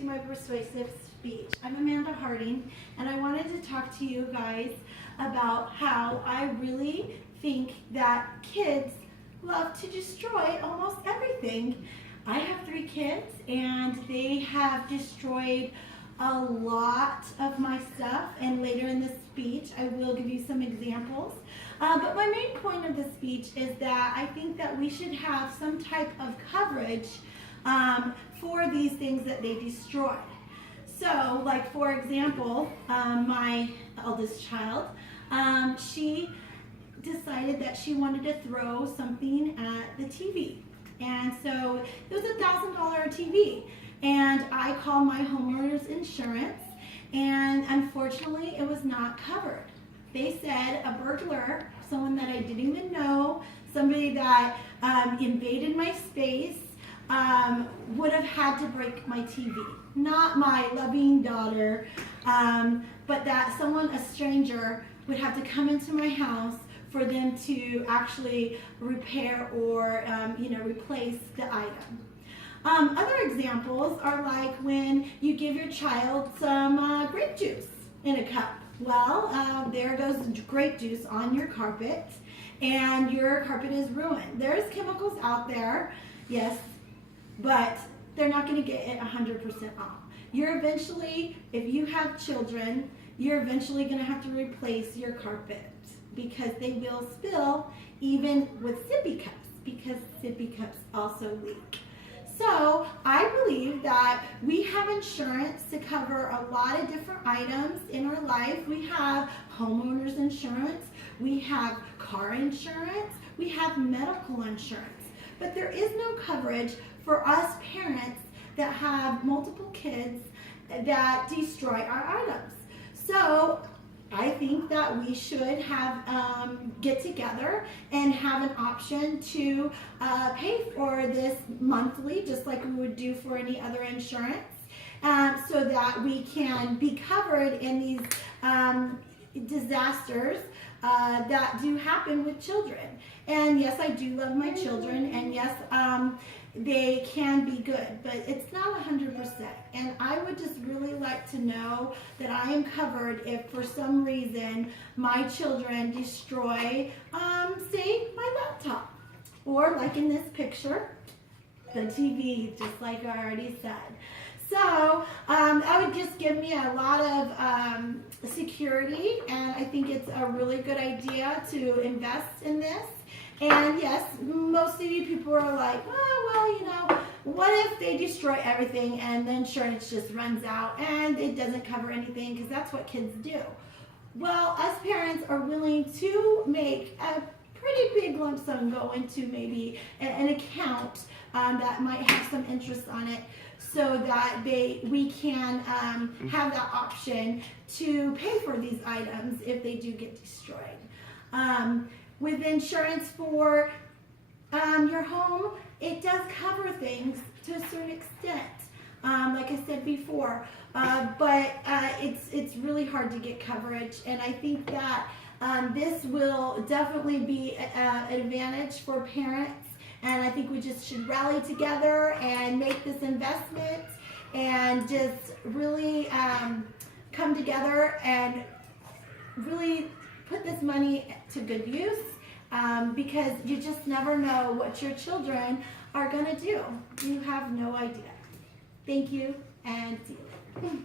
to my persuasive speech. I'm Amanda Harding, and I wanted to talk to you guys about how I really think that kids love to destroy almost everything. I have 3 kids, and they have destroyed a lot of my stuff, and later in the speech I will give you some examples. But my main point of the speech is that I think that we should have some type of coverage for these things that they destroy. So, like for example, my eldest child, she decided that she wanted to throw something at the TV. And so it was a $1,000 TV. And I called my homeowner's insurance, and unfortunately it was not covered. They said a burglar, someone that I didn't even know, somebody that invaded my space, would have had to break my TV. Not my loving daughter, but that someone, a stranger, would have to come into my house for them to actually repair or replace the item. Other examples are like when you give your child some grape juice in a cup. Well, there goes grape juice on your carpet, and your carpet is ruined. There's chemicals out there, yes, but they're not going to get it 100% off. You're eventually, if you have children, you're eventually going to have to replace your carpet because they will spill even with sippy cups, because sippy cups also leak. So I believe that we have insurance to cover a lot of different items in our life. We have homeowners insurance, we have car insurance, we have medical insurance. But there is no coverage for us parents that have multiple kids that destroy our items. So I think that we should have get together and have an option to pay for this monthly, just like we would do for any other insurance, so that we can be covered in these disasters that do happen with children. And yes, I do love my children, and yes, they can be good, but it's not 100%. And I would just really like to know that I am covered if for some reason my children destroy, say, my laptop. Or like in this picture, the TV, just like I already said. So that would just give me a lot of security, and I think it's a really good idea to invest in this. And yes, most of you people are like, what if they destroy everything and the insurance just runs out and it doesn't cover anything, because that's what kids do. Well, us parents are willing to make a pretty big lump sum go into maybe an account that might have some interest on it, so that we can have that option to pay for these items if they do get destroyed. With insurance for your home, it does cover things to a certain extent, like I said before, but it's really hard to get coverage, and I think that this will definitely be an advantage for parents, and I think we just should rally together and make this investment and just really come together and really put this money to good use, because you just never know what your children are going to do. You have no idea. Thank you, and see you later.